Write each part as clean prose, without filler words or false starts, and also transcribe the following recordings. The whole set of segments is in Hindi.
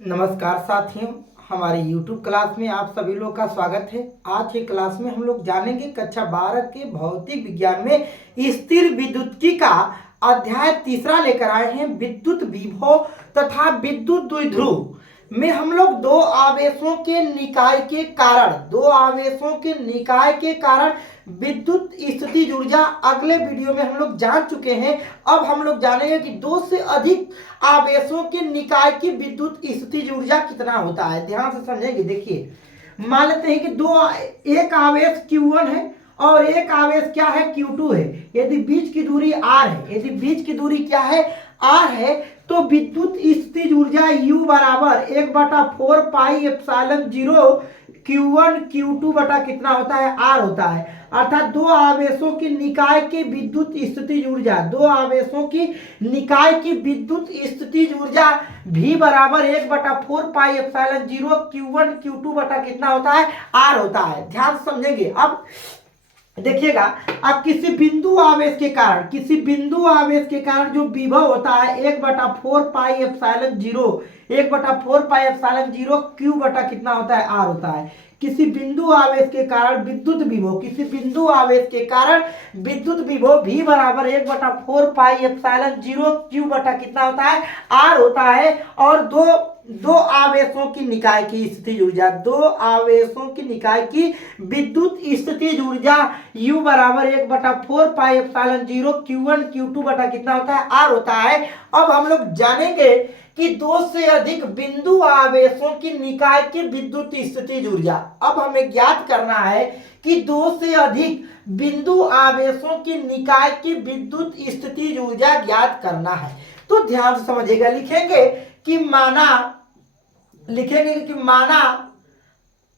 नमस्कार साथियों, हमारे YouTube क्लास में आप सभी लोग का स्वागत है। आज की क्लास में हम लोग जानेंगे कक्षा 12 के भौतिक विज्ञान में स्थिर विद्युत्की का अध्याय तीसरा लेकर आए हैं। विद्युत विभव तथा विद्युत द्विध्रुव में हम लोग दो आवेशों के निकाय के कारण विद्युत स्थितिज ऊर्जा अगले वीडियो में हम लोग जान चुके हैं। अब हम लोग जानेंगे कि दो से अधिक आवेशों के निकाय की विद्युत स्थितिज ऊर्जा कितना होता है। ध्यान से समझेंगे। देखिए, मान लेते हैं कि एक आवेश Q1 है और एक आवेश क्या है, Q2 है। यदि बीच की दूरी R है, तो विद्युत स्थितिज ऊर्जा U बराबर 1/4 पाई एप्सिलॉन 0 Q1 Q2 बटा कितना होता है, R होता है। अर्थात दो आवेशों की निकाय की विद्युत स्थितिज ऊर्जा V बराबर 1/4 पाई एप्सिलॉन 0 Q1 Q2 बटा कितना होता है, R होता है। ध्यान से समझेंगे। अब देखिएगा, अब किसी बिंदु आवेश के कारण जो विभव होता है 1/4 पाई एप्सिलॉन 0 Q बटा कितना होता है, R होता है। किसी बिंदु आवेश के कारण विद्युत विभव V बराबर 1/4 पाई एप्सिलॉन 0 Q बटा कितना होता है, R होता है। और दो आवेशों की निकाय की विद्युत स्थितिज ऊर्जा U बराबर 1/4 पाई एप्सिलॉन 0 Q1 Q2 बटा कितना होता है, R होता है। अब हम लोग जानेंगे कि दो से अधिक बिंदु आवेशों की निकाय की विद्युत स्थितिज ऊर्जा। अब हमें ज्ञात करना है कि दो से अधिक बिंदु आवेशों की निकाय की विद्युत स्थितिज ऊर्जा ज्ञात करना है। तो ध्यान से समझिएगा। लिखेंगे कि माना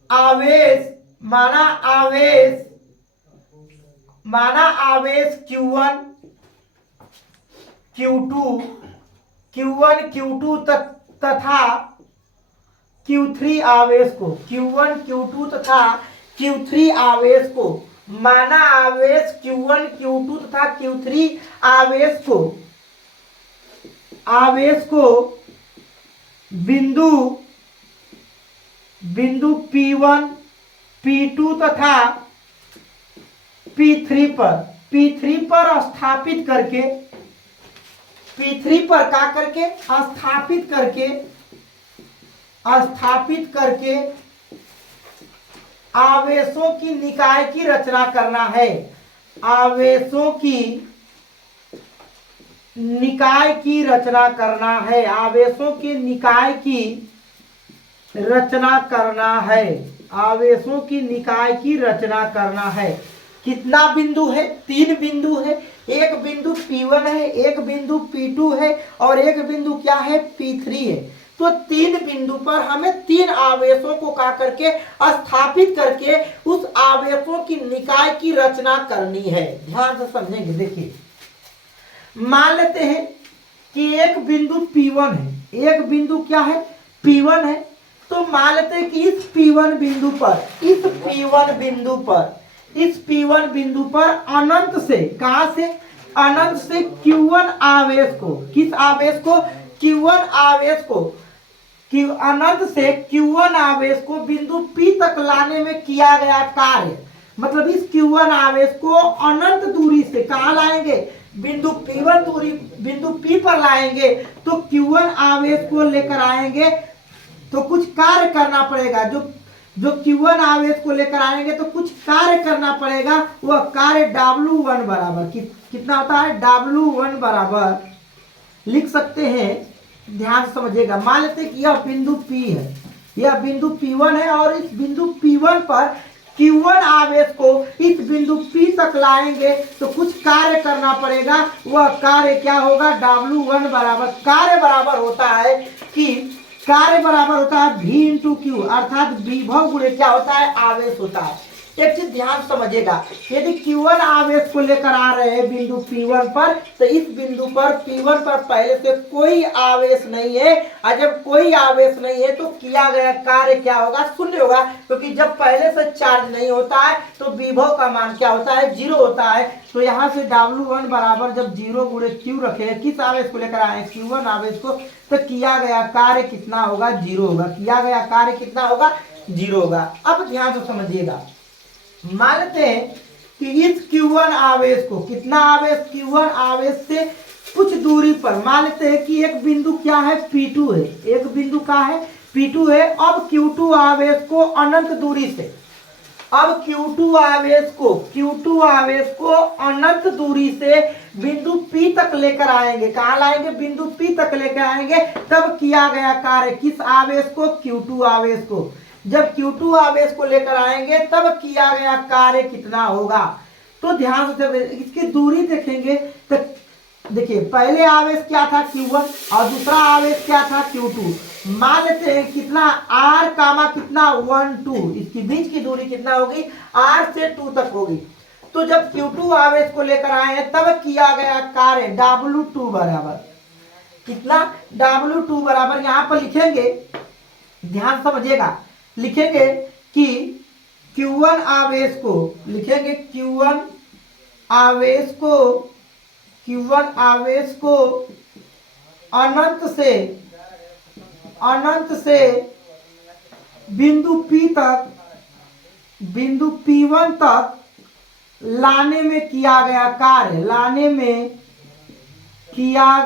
आवेश Q1 Q2 तथा Q3 आवेश को माना आवेश Q1 Q2 तथा Q3 आवेश को बिंदु P1 P2 तथा P3 पर स्थापित करके आवेशों की निकाय की रचना करना है। आवेशों की निकाय की रचना करना है। कितना बिंदु है? 3 बिंदु है। एक बिंदु P1 है, एक बिंदु P2 है और एक बिंदु क्या है, P3 है। तो 3 बिंदु पर हमें 3 आवेशों को स्थापित करके उस आवेशों की निकाय की रचना करनी है। ध्यान से समझेंगे। देखिए, मान लेते हैं कि एक बिंदु P1 है, एक बिंदु क्या है, P1 है। तो मान लेते हैं कि इस P1 बिंदु पर अनंत से, कहां से, अनंत से Q1 आवेश को, किस आवेश को, Q1 आवेश को, अनंत से Q1 आवेश को बिंदु P तक लाने में किया गया कार्य। मतलब इस Q1 आवेश को अनंत दूरी से कहां लाएंगे, बिंदु P पर लाएंगे। तो Q1 आवेश को लेकर आएंगे तो कुछ कार्य करना पड़ेगा। जो Q1 आवेश को लेकर आएंगे तो कुछ कार्य करना पड़ेगा। वह कार्य W1 बराबर कितना होता है, W1 बराबर लिख सकते हैं। ध्यान से समझिएगा। मान लेते हैं कि यह बिंदु P है, यह बिंदु P1 है और इस बिंदु P1 पर Q1 आवेश को इस बिंदु P तक लाएंगे तो कुछ कार्य करना पड़ेगा। वह कार्य क्या होगा, W1 बराबर, कार्य बराबर होता है V × Q, अर्थात विभव गुणे क्या होता है, आवेश होता है। एक चीज ध्यान समझिएगा, यदि Q1 आवेश को लेकर आ रहे हैं बिंदु P1 पर, तो इस बिंदु पर P1 पर पहले से कोई आवेश नहीं है, और जब कोई आवेश नहीं है तो किया गया कार्य क्या होगा, शून्य होगा, क्योंकि जब पहले से चार्ज नहीं होता है तो विभव का मान क्या होता है, 0 होता है। तो यहाँ से W1 बराबर जब 0 गुणे Q रखे, किस आवेश को लेकर आए, Q1 आवेश को, तो किया गया कार्य कितना होगा, 0 होगा। किया गया कार्य कितना होगा, 0 होगा। अब ध्यान से समझिएगा, मानते हैं कि इस Q1 आवेश को, कितना आवेश, Q1 आवेश से कुछ दूरी पर मान लेते हैं कि एक बिंदु क्या है, P2 है, एक बिंदु का है, P2 है। अब Q2 आवेश को अनंत दूरी से, अब Q2 आवेश को अनंत दूरी से बिंदु P तक लेकर आएंगे। कहाँ लाएंगे, बिंदु P तक लेकर आएंगे। तब किया गया कार्य, किस आवेश को, Q2 आवेश को, जब Q2 आवेश को लेकर आएंगे तब किया गया कार्य कितना होगा। तो ध्यान से इसकी दूरी देखेंगे तो देखिए, पहले आवेश क्या था, Q1, और दूसरा आवेश क्या था, Q2। मान लेते हैं कितना, R कामा कितना, 1 2, इसकी बीच की दूरी कितना होगी, R से 2 तक होगी। तो जब Q2 आवेश को लेकर आए हैं तब किया गया कार्य W2 बराबर कितना, W2 बराबर, यहां पर लिखेंगे, ध्यान समझिएगा, लिखेंगे कि Q1 आवेश को, लिखेंगे Q1 आवेश को अनंत से बिंदु P1 तक लाने में किया गया कार्य, लाने में किया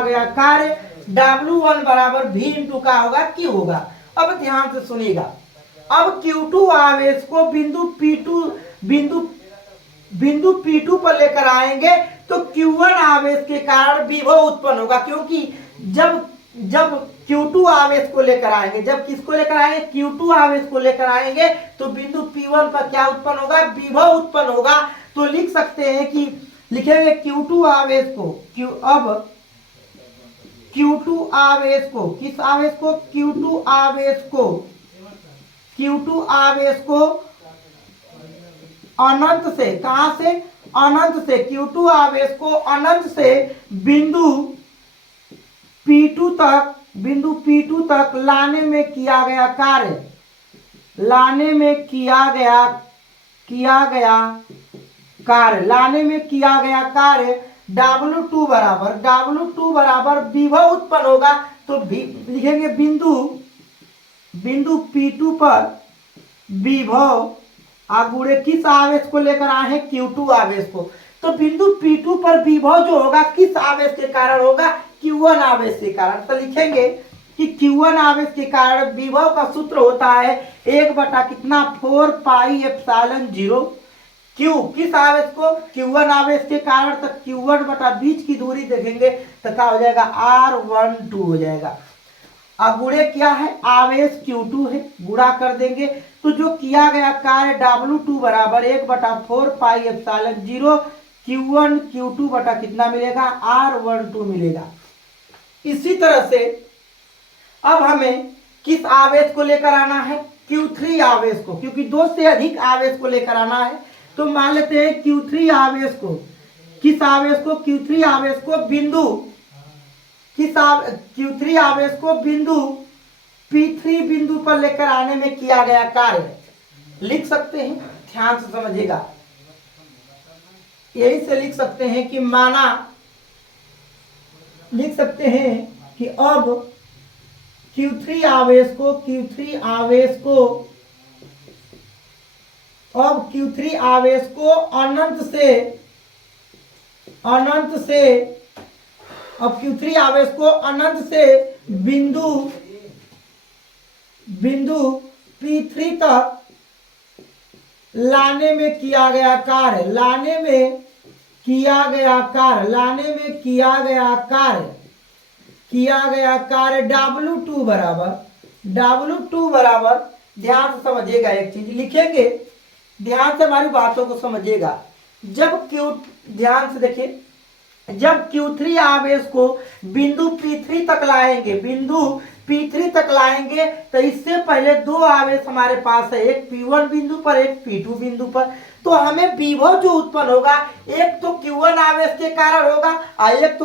गया कार्य W1 बराबर V इंटू का होगा, Q होगा। अब ध्यान से सुनिएगा, अब Q2 आवेश को बिंदु P2 पर लेकर आएंगे तो Q1 आवेश के कारण विभव उत्पन्न होगा, क्योंकि जब Q2 आवेश को लेकर आएंगे, जब किसको लेकर आएंगे, Q2 आवेश को लेकर आएंगे तो बिंदु P1 पर क्या उत्पन्न होगा, विभव उत्पन्न होगा। तो लिख सकते हैं कि, लिखेंगे Q2 आवेश को, अब Q2 आवेश को, किस आवेश को, Q2 आवेश को अनंत से, कहां से, अनंत से, Q2 आवेश को अनंत से बिंदु P2 तक लाने में किया गया कार्य W2 बराबर विभव उत्पन्न होगा। तो लिखेंगे बिंदु P2 पर विभव आगुड़े किस आवेश को लेकर आए हैं, Q2 आवेश को। तो बिंदु P2 पर विभव जो होगा किस आवेश के कारण होगा, Q1 आवेश के कारण। तो लिखेंगे कि Q1 आवेश के कारण विभव का सूत्र होता है 1 बटा कितना, 4 पाई एप्सिलॉन 0 Q, किस आवेश को, Q1 आवेश के कारण। तो Q1 बटा बीच की दूरी देखेंगे तो क्या हो जाएगा, R12 हो जाएगा। अब गुणे क्या है, आवेश Q2 है, गुणा कर देंगे तो जो किया गया कार्य W2 बराबर 1 बटा 4 पाई एप्सिलॉन 0 Q1 Q2 बटा कितना मिलेगा, R12 मिलेगा। इसी तरह से अब हमें किस आवेश को लेकर आना है, Q3 आवेश को, क्योंकि 2 से अधिक आवेश को लेकर आना है। तो मान लेते हैं Q3 आवेश को, किस आवेश को, Q3 आवेश को बिंदु Q3 आवेश को बिंदु P3 बिंदु पर लेकर आने में किया गया कार्य लिख सकते हैं। ध्यान से समझिएगा, यही से लिख सकते हैं कि माना, लिख सकते हैं कि अब Q3 आवेश को अब Q3 आवेश को अनंत से बिंदु P3 तक लाने में किया गया कार्य W2 बराबर ध्यान से समझिएगा, एक चीज लिखेंगे, ध्यान से हमारी बातों को समझिएगा। जब Q, ध्यान से देखिए, जब Q3 आवेश को बिंदु P3 तक लाएंगे, बिंदु P3 तक लाएंगे तो इससे पहले दो आवेश हमारे पास है, एक P1 बिंदु पर, एक P2 बिंदु पर। तो हमें विभव जो उत्पन्न होगा एक तो Q1 आवेश के कारण होगा और एक तो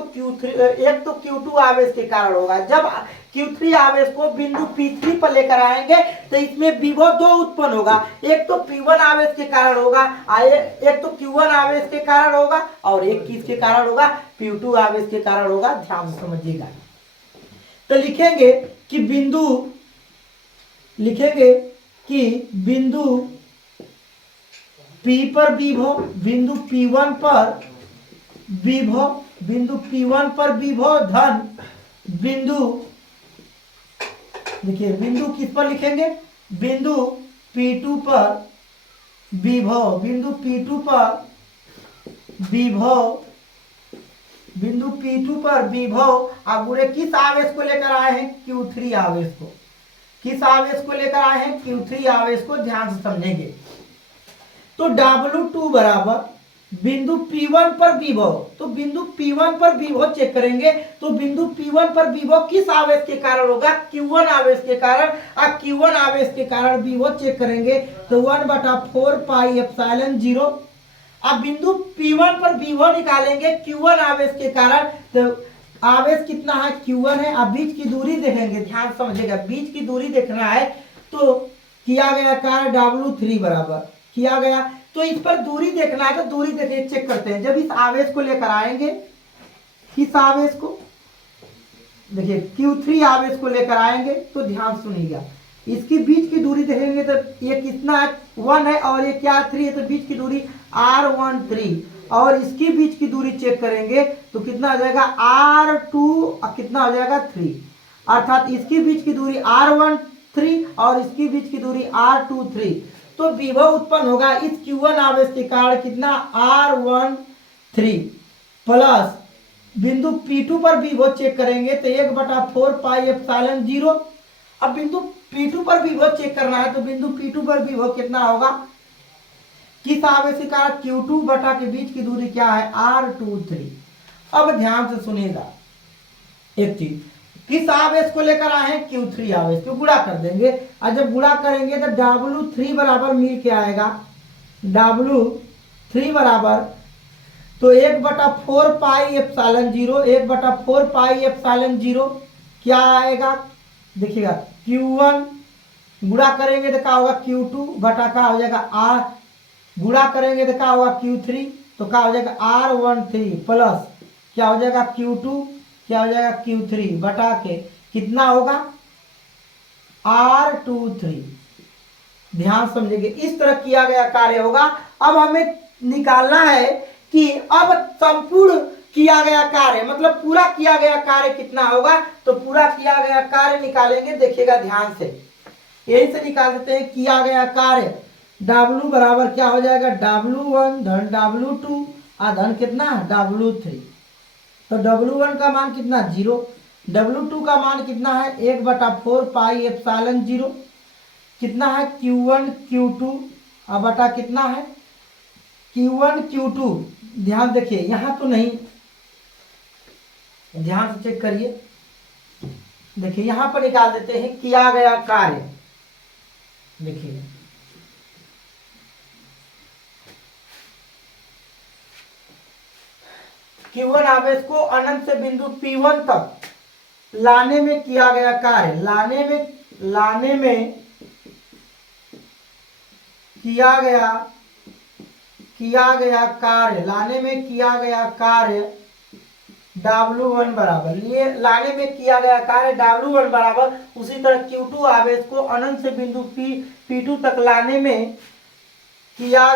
Q2 आवेश के कारण होगा। जब Q3 आवेश को बिंदु P3 पर लेकर आएंगे तो इसमें विभव दो उत्पन्न होगा, एक तो P1 आवेश के कारण होगा और एक तो Q1 आवेश के कारण होगा और एक किसके कारण होगा, P2 आवेश के कारण होगा। ध्यान से समझिएगा। तो लिखेंगे कि बिंदु P पर विभव, बिंदु P1 पर विभव, बिंदु P1 पर विभव धन बिंदु, देखिए बिंदु किस पर लिखेंगे, बिंदु P2 पर विभव, बिंदु P2 पर विभव, बिंदु P2 पर विभव अगुणे किस आवेश को लेकर आए हैं, Q3 आवेश को। किस आवेश को लेकर आए हैं, Q3 आवेश को। ध्यान से समझेंगे। तो W2 बराबर बिंदु P1 पर विभव, तो बिंदु P1 पर विभव चेक करेंगे तो बिंदु P1 पर विभव किस आवेश के कारण होगा, Q1 आवेश के कारण। अब Q1 आवेश के कारण विभव चेक करेंगे तो 1/4 पाई एप्सिलॉन 0। अब बिंदु P1 पर विभव निकालेंगे Q1 आवेश के कारण, तो आवेश कितना है, Q1 है। अब बीच की दूरी देखेंगे, ध्यान समझिएगा, बीच की दूरी देखना है तो किया गया कार्य W3 बराबर किया गया, तो इस पर दूरी देखना है तो दूरी देखिए चेक करते हैं। जब इस आवेश को लेकर आएंगे, किस आवेश को, देखिए Q3 आवेश को लेकर आएंगे तो ध्यान सुनिएगा, इसकी बीच की दूरी देखेंगे तो ये कितना है, 1 है और ये क्या 3 है, तो बीच की दूरी R13 और इसकी बीच की दूरी चेक करेंगे तो कितना हो जाएगा R2 और कितना हो जाएगा 3, अर्थात इसकी बीच की दूरी R13 और इसकी बीच की दूरी R23। तो विभव उत्पन्न होगा इस Q1 आवेश के कारण कितना R13 प्लस बिंदु P2 पर विभव चेक करेंगे तो 1/4 पाई एप्सिलॉन 0। अब बिंदु P2 पर विभव चेक करना है तो बिंदु P2 पर विभव कितना होगा, किस आवेश के कारण, Q2 बटा के बीच की दूरी क्या है R23। अब ध्यान से सुनिएगा एक चीज, किस आवेश को लेकर आए हैं, Q3 आवेश को गुणा कर देंगे और जब गुणा करेंगे तो W3 बराबर मिल के आएगा, W3 बराबर तो 1/4 पाई एप्सिलॉन 0, 1/4 पाई एप्सिलॉन 0 क्या आएगा, देखिएगा Q1 गुणा करेंगे तो क्या होगा Q2 बटा क्या हो जाएगा R, गुणा करेंगे तो क्या होगा Q3 तो क्या हो जाएगा R13 प्लस क्या हो जाएगा Q2 क्या हो जाएगा Q3 बटा के कितना होगा R23। ध्यान समझेंगे, इस तरह किया गया कार्य होगा। अब हमें निकालना है कि अब संपूर्ण किया गया कार्य मतलब पूरा किया गया कार्य कितना होगा, तो पूरा किया गया कार्य निकालेंगे। देखिएगा ध्यान से, यही से निकाल देते हैं किया गया कार्य W बराबर क्या हो जाएगा W1 धन W2 धन कितना W3। तो W1 का मान कितना 0, W2 का मान कितना है 1/4 पाई एप्सिलॉन 0, कितना है Q1 Q2 बटा कितना है Q1 Q2। ध्यान देखिए यहाँ तो नहीं, ध्यान से चेक करिए, देखिए यहाँ पर निकाल देते हैं किया गया कार्य। देखिए Q1 आवेश को अनंत से बिंदु P1 तक लाने में किया गया कार्य, लाने में किया गया कार्य W1 बराबर, ये लाने में किया गया कार्य W1 बराबर, उसी तरह Q2 आवेश को अनंत से बिंदु P2 तक लाने में किया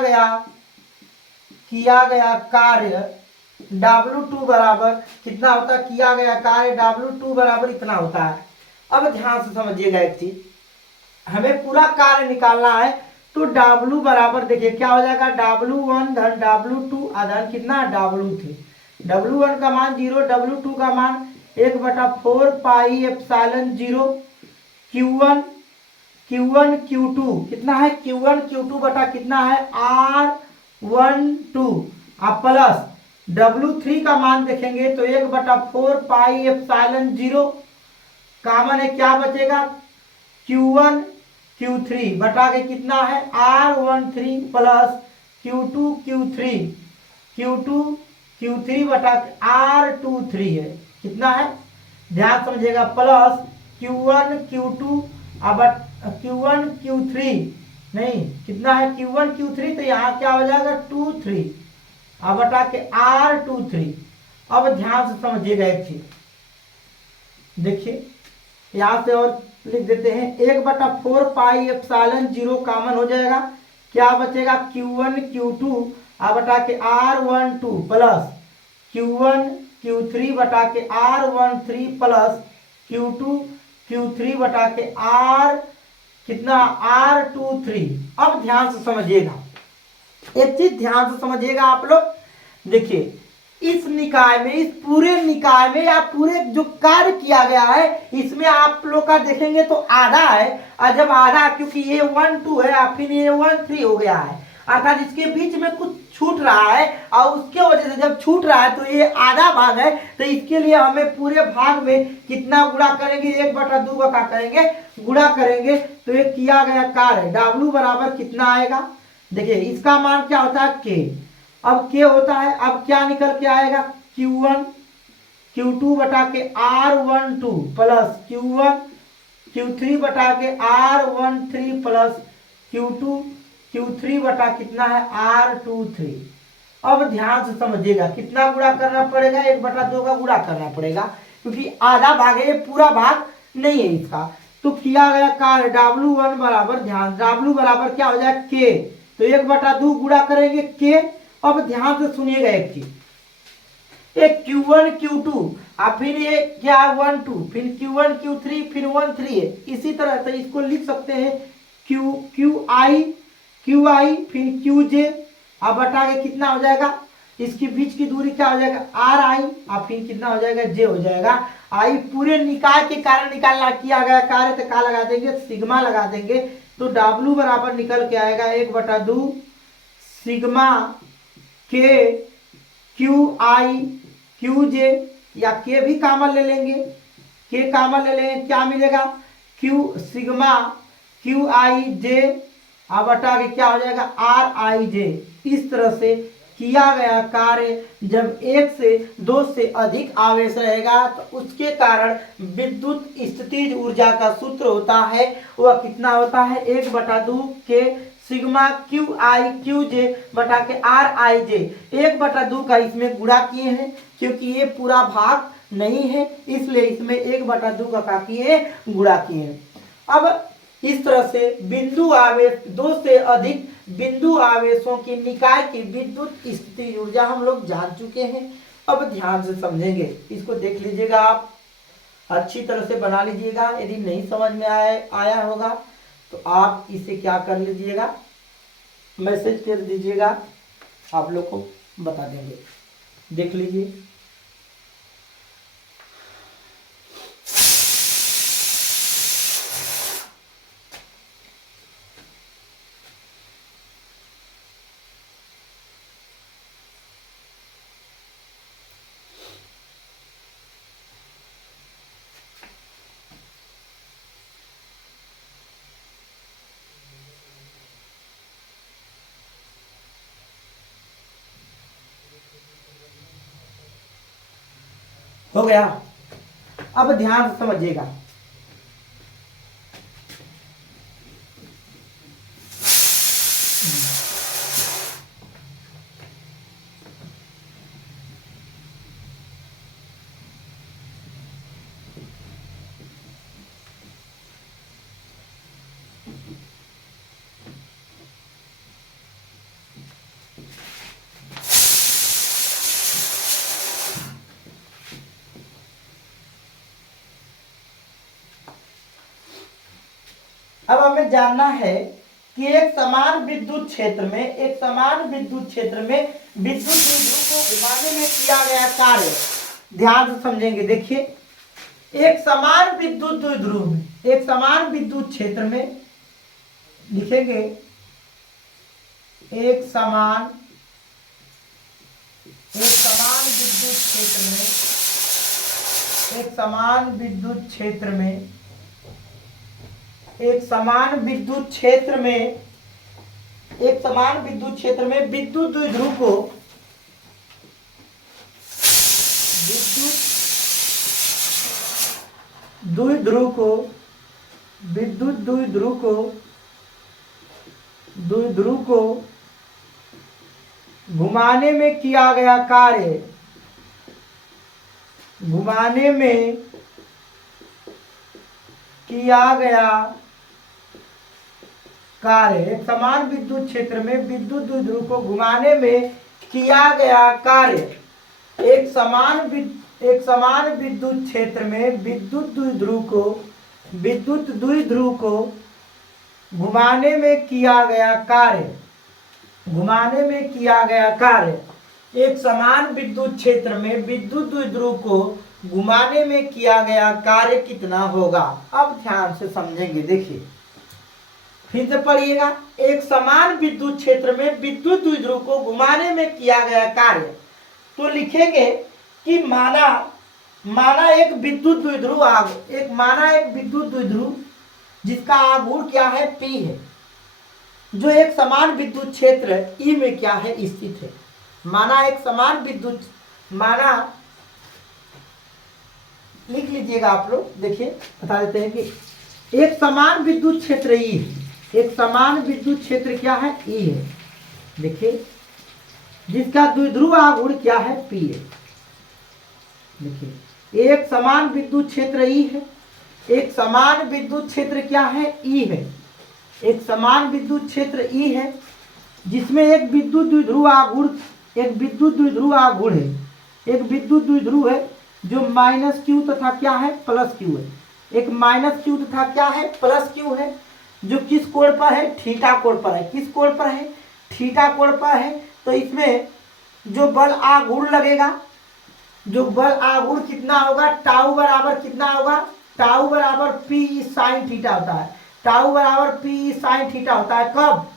गया कार्य W2 बराबर कितना होता है, किया गया कार्य W2 बराबर इतना होता है। अब ध्यान से समझिएगा एक चीज, हमें पूरा कार्य निकालना है तो W बराबर देखिए क्या हो जाएगा W1 धन W2 धन कितना W3। W1 का मान 0, W2 का मान 1/4 पाई एप्सिलॉन 0, Q1 Q2 कितना है Q1 Q2 बटा कितना है R12 प्लस W3 का मान देखेंगे तो 1/4 पाई एप्सिलॉन 0 कॉमन है, क्या बचेगा Q1 Q3 बटा के कितना है R13 plus Q2 Q3 Q2 Q3 बटा के R23 है, कितना है ध्यान समझिएगा, प्लस Q1 Q2 अब Q1 Q3 नहीं कितना है Q1 Q3 तो यहाँ क्या हो जाएगा 23 अब बटा के R23। अब ध्यान से समझिएगा एक चीज, देखिए यहां से और लिख देते हैं 1/4 पाई एप्सिलॉन 0 कॉमन हो जाएगा, क्या बचेगा Q1 Q2 अब बटा के R12 प्लस Q1 Q3 बटा के R13 प्लस Q2 Q3 बटा के R कितना R23। अब ध्यान से समझिएगा, एक चीज ध्यान से समझिएगा आप लोग, देखिए इस निकाय में, इस पूरे निकाय में या पूरे जो कार्य किया गया है इसमें आप लोग का देखेंगे तो आधा है, और जब आधा क्योंकि ये 1 2 है और फिर ये 1 3 हो गया है, अर्थात इसके बीच में कुछ छूट रहा है और उसके वजह से जब छूट रहा है तो ये आधा भाग है, तो इसके लिए हमें पूरे भाग में कितना गुणा करेंगे 1/2 का क्या करेंगे गुणा करेंगे, तो ये किया गया कार्य W बराबर कितना आएगा, देखिए इसका मान क्या होता है K, अब K होता है, अब क्या निकल के आएगा Q1 Q2 बटा के R12 प्लस Q1 Q3 बटा के R13 प्लस Q2 Q3 बटा कितना है R23। अब ध्यान से समझिएगा कितना गुणा करना पड़ेगा 1/2 का गुणा करना पड़ेगा, क्योंकि आधा भाग है ये पूरा भाग नहीं है इसका, तो किया गया कार्य W1 बराबर, ध्यान W बराबर क्या हो जाए K, तो 1/2 गुणा करेंगे K। अब ध्यान से सुनिएगा एक चीज, एक Q1 Q2 और फिर ये क्या 1 2 फिर Q1 Q3 फिर 1 3 है, इसी तरह से इसको लिख सकते हैं QI फिर QJ अब बटा के कितना हो जाएगा, इसके बीच की दूरी क्या हो जाएगा RI और फिर कितना हो जाएगा J हो जाएगा। आई पूरे निकाय के कारण निकालना किया गया कार्य, तो क्या लगा देंगे सिग्मा लगा देंगे, तो W बराबर निकल के आएगा 1/2 सिग्मा K QI QJ, या K भी कॉमन ले लेंगे, K कॉमन ले लेंगे क्या मिलेगा Q सिग्मा QIJ अब बटा के क्या हो जाएगा RIJ। इस तरह से किया गया कार्य जब 1 से 2 से अधिक आवेश रहेगा तो उसके कारण विद्युत स्थितिज ऊर्जा का सूत्र होता है वह कितना होता है 1/2 के सिग्मा QI QJ बटा के RIJ। 1/2 का इसमें गुणा किए हैं क्योंकि ये पूरा भाग नहीं है, इसलिए इसमें 1/2 का क्या किए गुणा किए हैं। अब इस तरह से बिंदु आवेश 2 से अधिक बिंदु आवेशों की निकाय की विद्युत स्थिति ऊर्जा हम लोग जान चुके हैं। अब ध्यान से समझेंगे, इसको देख लीजिएगा, आप अच्छी तरह से बना लीजिएगा, यदि नहीं समझ में आया होगा तो आप इसे क्या कर लीजिएगा मैसेज कर दीजिएगा, आप लोग को बता देंगे, देख लीजिए। हो गया, अब ध्यान से समझिएगा, अब हमें जानना है कि एक समान विद्युत क्षेत्र में विद्युत द्विध्रुव को घुमाने में किया गया कार्य ध्यान से समझेंगे। देखिए एक समान विद्युत द्विध्रुव में, एक समान विद्युत क्षेत्र में लिखेंगे एक समान एक समान विद्युत क्षेत्र में, एक समान विद्युत क्षेत्र में, एक समान विद्युत क्षेत्र में, एक समान विद्युत क्षेत्र में विद्युत द्विध्रुव को, विद्युत द्विध्रुव को, विद्युत द्विध्रुव को, द्विध्रुव को घुमाने में किया गया कार्य, घुमाने में किया गया कार्य, एक समान विद्युत क्षेत्र में विद्युत द्विध्रुव को घुमाने में किया गया कार्य, एक समान विद्युत क्षेत्र में विद्युत द्विध्रुव को, विद्युत द्विध्रुव को घुमाने में किया गया कार्य, घुमाने में किया गया कार्य, एक समान विद्युत क्षेत्र में विद्युत द्विध्रुव को घुमाने में किया गया कार्य कितना होगा। अब ध्यान से समझेंगे, देखिए फिर से पढ़िएगा। एक समान विद्युत क्षेत्र में विद्युत द्विध्रुव को घुमाने में किया गया कार्य, तो लिखेंगे कि माना एक विद्युत द्विध्रुव माना एक विद्युत द्विध्रुव जिसका आघूर्ण क्या है, P है, जो एक समान विद्युत क्षेत्र E में क्या है, स्थित है। माना एक समान विद्युत, माना लिख लीजिएगा आप लोग, देखिए बता देते हैं कि एक समान विद्युत क्षेत्र E है, एक समान विद्युत क्षेत्र क्या है, E है, देखिए जिसका द्विध्रुव आघूर्ण क्या है, P है। देखिए एक समान विद्युत क्षेत्र E है, एक समान विद्युत क्षेत्र क्या है, E है, एक समान विद्युत क्षेत्र E है जिसमें एक विद्युत द्विध्रुव आघूर्ण, एक विद्युत द्विध्रुव आघूर्ण है, एक विद्युत द्विध्रुव है जो -q तथा क्या है, +q है, एक -q तथा क्या है, +q है, जो किस कोण पर है, थीटा कोण पर है। किस कोण पर है, थीटा कोण पर है। तो इसमें जो बल आघूर्ण लगेगा, जो बल आघूर्ण कितना होगा, टाउ बराबर कितना होगा, टाउ बराबर P sin थीटा होता है, टाउ बराबर P sin थीटा होता है। कब,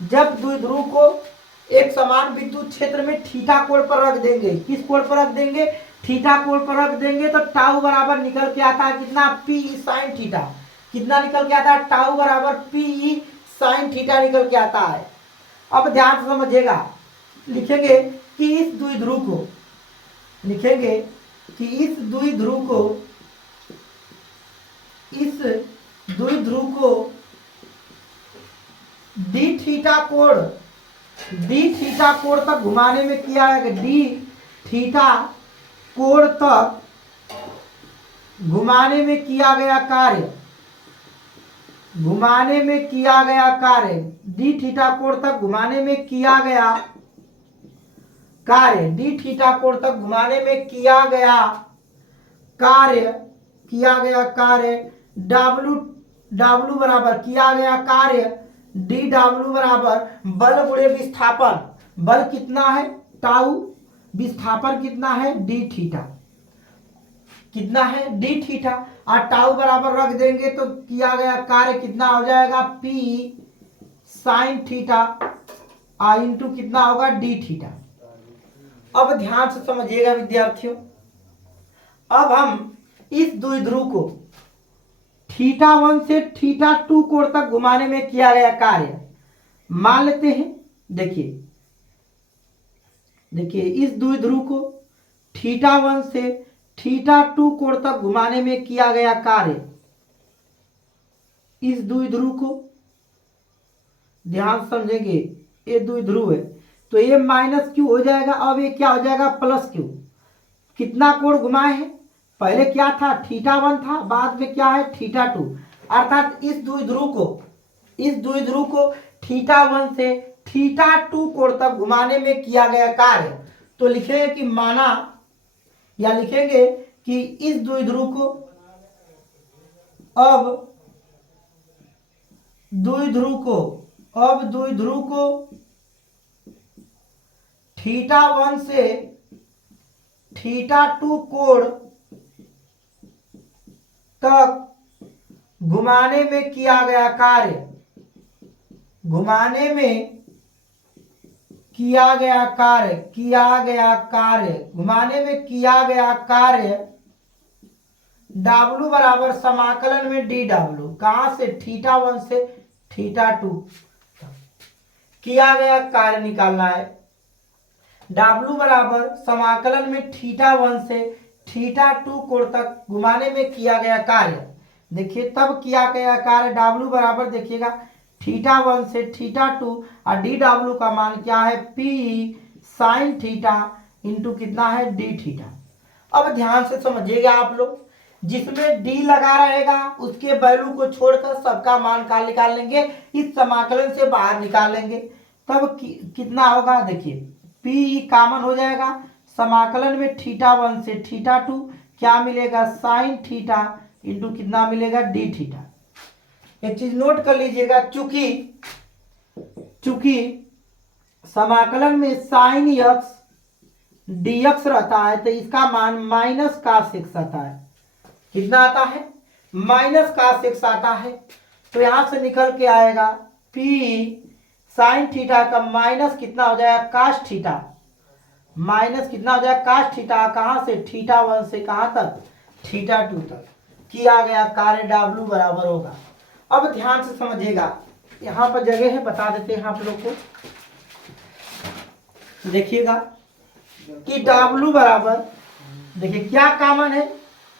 जब द्विध्रुव को एक समान विद्युत क्षेत्र में थीटा कोण पर रख देंगे। किस कोण पर रख देंगे, थीटा कोण पर रख देंगे, तो टाउ बराबर निकल के आता है कितना, P sin थीटा। कितना निकल के आता है, टाउ बराबर P sin थीटा निकल के आता है। अब ध्यान से समझिएगा, लिखेंगे कि इस द्विध्रुव को, लिखेंगे कि इस द्विध्रुव को, इस द्विध्रुव को डी थीटा कोण तक घुमाने में किया है, डी थीटा कोण तक घुमाने में किया गया कार्य, घुमाने में किया गया कार्य, डी थीटा कोण तक घुमाने में किया गया कार्य, डी थीटा कोण तक घुमाने में किया गया कार्य डब्ल्यू बराबर किया गया कार्य डी डब्ल्यू बराबर बल गुणे विस्थापन। बल कितना है, टाउ, विस्थापन कितना है, डी थीटा, कितना है, डी थीटा, और टाउ बराबर रख देंगे तो किया गया कार्य कितना हो जाएगा, P sin थीटा इंटू कितना होगा, डी थीटा। अब ध्यान से समझिएगा विद्यार्थियों, अब हम इस द्विध्रुव को θ1 से θ2 कोण तक घुमाने में किया गया कार्य मान लेते हैं। देखिए देखिए इस द्विध्रुव को θ1 से θ2 कोण तक घुमाने में किया गया कार्य, इस द्विध्रुव को ध्यान समझेंगे, ये द्विध्रुव है तो ये -q हो जाएगा। अब ये क्या हो जाएगा, +q। कितना कोण घुमाए हैं, पहले क्या था, θ1 था, बाद में क्या है, θ2। अर्थात इस द्विध्रुव को θ1 से θ2 कोण तक घुमाने में किया गया कार्य। तो लिखेंगे कि माना, या लिखेंगे कि इस द्विध्रुव को, अब द्विध्रुव को θ1 से θ2 कोण तक घुमाने में किया गया कार्य, घुमाने में किया गया कार्य घुमाने में किया गया कार्य W बराबर समाकलन में DW, कहां से θ1 से θ2 किया गया कार्य निकालना है। W बराबर समाकलन में θ1 से θ2 कोण तक घुमाने में किया गया कार्य। देखिए तब किया गया कार्य W बराबर देखिएगा θ1 से θ2 और DW का मान क्या है P sin थीटा इंटू कितना है d थीटा। अब ध्यान से समझिएगा आप लोग, जिसमें d लगा रहेगा उसके वैल्यू को छोड़कर सबका मान का निकाल लेंगे, इस समाकलन से बाहर निकाल लेंगे तब कितना होगा। देखिए P कॉमन हो जाएगा, समाकलन में θ1 से θ2 क्या मिलेगा sin थीटा इंटू कितना मिलेगा d थीटा। एक चीज नोट कर लीजिएगा, चूंकि समाकलन में sin x dx रहता है तो इसका मान माइनस cos x आता है। कितना आता है माइनस cos x आता है, तो यहां से निकल के आएगा P sin थीटा का माइनस कितना हो जाएगा cos थीटा, माइनस कितना हो जाएगा cos थीटा, कहां से θ1 से कहां तक θ2 तक किया गया कार्य W बराबर होगा। अब ध्यान से समझिएगा, यहाँ पर जगह है बता देते हैं आप लोग को। देखिएगा कि W बराबर देखिए क्या कॉमन है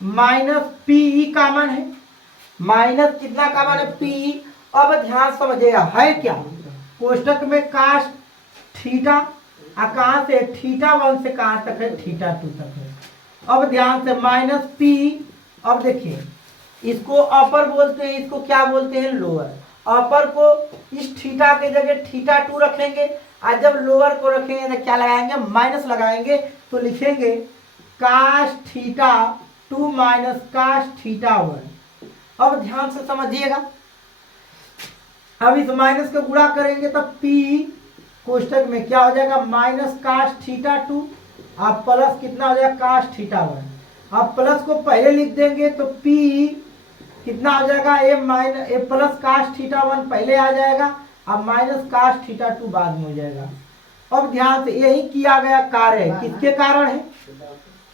माइनस PE कॉमन है, माइनस कितना कॉमन है PE। अब ध्यान समझिएगा है क्या कोष्टक में cos थीटा कहां से θ1 से कहां तक है θ2 तक है। अब ध्यान से माइनस PE। अब देखिए इसको अपर बोलते हैं, इसको क्या बोलते हैं लोअर। अपर को इस थीटा के जगह θ2 रखेंगे और जब लोअर को रखेंगे तो क्या लगाएंगे माइनस लगाएंगे, तो लिखेंगे cos θ2 माइनस cos θ1। अब ध्यान से समझिएगा, अब इस माइनस को गुणा करेंगे तो P कोष्टक में क्या हो जाएगा माइनस cos θ2 और प्लस कितना हो जाएगा cos θ1। अब प्लस को पहले लिख देंगे तो P कितना हो जाएगा ए प्लस cos θ1 पहले आ जाएगा अब माइनस cos θ2 बाद में हो जाएगा। अब ध्यान से यही किया गया कार्य है, किसके कारण है,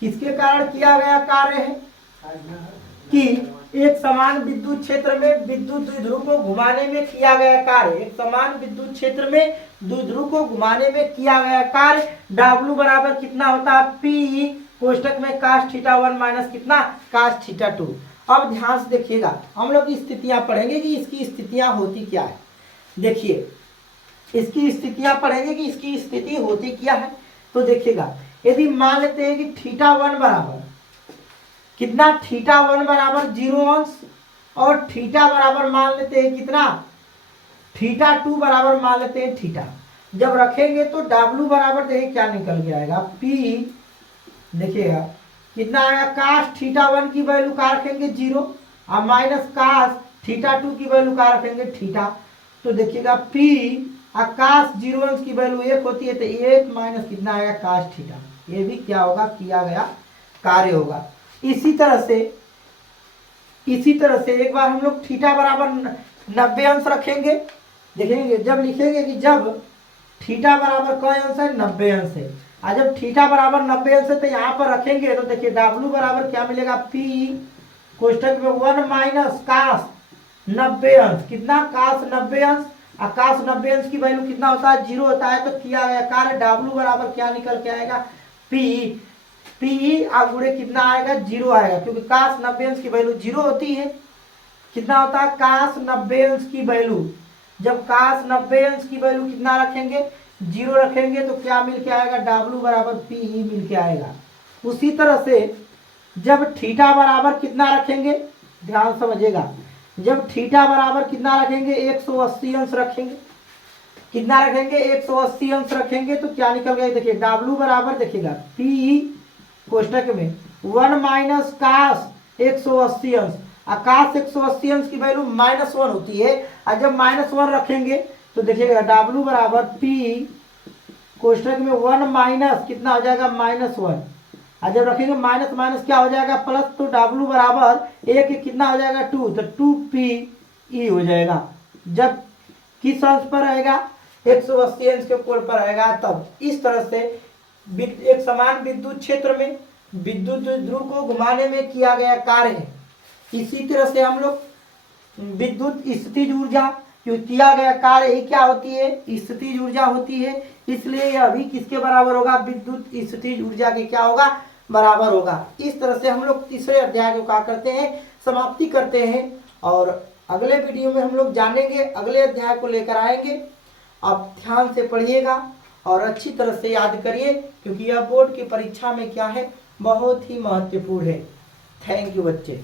किसके कारण किया गया कार्य है कि एक समान विद्युत क्षेत्र में विद्युत द्विध्रुव को घुमाने में किया गया कार्य, एक समान विद्युत क्षेत्र में द्विध्रुव को घुमाने में किया गया कार्य W बराबर कितना होता है P कोष्टक में cos θ1 माइनस कितना cos θ2। अब ध्यान से देखिएगा, हम लोग स्थितियां पढ़ेंगे कि इसकी स्थितियां होती क्या है। देखिए इसकी स्थितियां पढ़ेंगे कि इसकी स्थिति होती क्या है। तो देखिएगा यदि मान लेते हैं कि θ1 बराबर कितना θ1 बराबर 0 अंश और थीटा बराबर मान लेते हैं कितना θ2 बराबर मान लेते हैं थीटा। जब रखेंगे तो W बराबर देखिए क्या निकल के आएगा P देखिएगा कितना आएगा cos θ1 की वैल्यू का रखेंगे 0 और माइनस cos θ2 की वैल्यू का रखेंगे थीटा। तो देखिएगा P और cos 0 अंश की वैल्यू 1 होती है तो 1 माइनस कितना आएगा cos थीटा। ये भी क्या होगा किया गया कार्य होगा। इसी तरह से एक बार हम लोग थीटा बराबर 90 अंश रखेंगे, देखेंगे जब लिखेंगे कि जब थीटा बराबर कौन अंश है 90 अंश है और जब थीटा बराबर 90 अंश है तो यहाँ पर रखेंगे तो देखिए W बराबर क्या मिलेगा P कोष्टक में 1 माइनस cos 90 अंश कितना cos 90 अंश और cos 90 अंश की वैल्यू कितना होता है 0 होता है। तो किया गया कार्य W बराबर क्या निकल के आएगा P गुणे कितना आएगा 0 आएगा क्योंकि cos 90 अंश की वैल्यू 0 होती है। कितना होता है cos 90 अंश की वैल्यू, जब cos 90 अंश की वैल्यू कितना रखेंगे 0 रखेंगे तो क्या मिल के आएगा W बराबर P ही मिल के आएगा। उसी तरह से जब थीटा बराबर कितना रखेंगे ध्यान समझिएगा, जब थीटा बराबर कितना रखेंगे 180 अंश रखेंगे, कितना रखेंगे 180 अंश रखेंगे तो क्या निकल गया देखिए W बराबर देखिएगा P कोष्टक में 1 माइनस cos 180 अंश और cos 180 अंश की वैल्यू -1 होती है और जब -1 रखेंगे तो देखिएगा W बराबर P कोष्टक में 1 माइनस कितना हो जाएगा -1 और जब रखेंगे माइनस माइनस क्या हो जाएगा प्लस, तो W बराबर 1 कितना हो जाएगा 2 तो 2PE हो जाएगा। जब किस अंश पर रहेगा 180 अंश के कोण पर आएगा। तब इस तरह से एक समान विद्युत क्षेत्र में विद्युत ध्रुव को घुमाने में किया गया कार्य है। इसी तरह से हम लोग विद्युत स्थितिज ऊर्जा जो किया गया कार्य ही क्या होती है, स्थितिज ऊर्जा होती है। इसलिए यह भी किसके बराबर होगा, विद्युत स्थितिज ऊर्जा के क्या होगा, बराबर होगा। इस तरह से हम लोग तीसरे अध्याय को क्या करते हैं, समाप्ति करते हैं। और अगले वीडियो में हम लोग जानेंगे, अगले अध्याय को लेकर आएंगे। आप ध्यान से पढ़िएगा और अच्छी तरह से याद करिए, क्योंकि यह बोर्ड की परीक्षा में क्या है, बहुत ही महत्वपूर्ण है। थैंक यू बच्चे।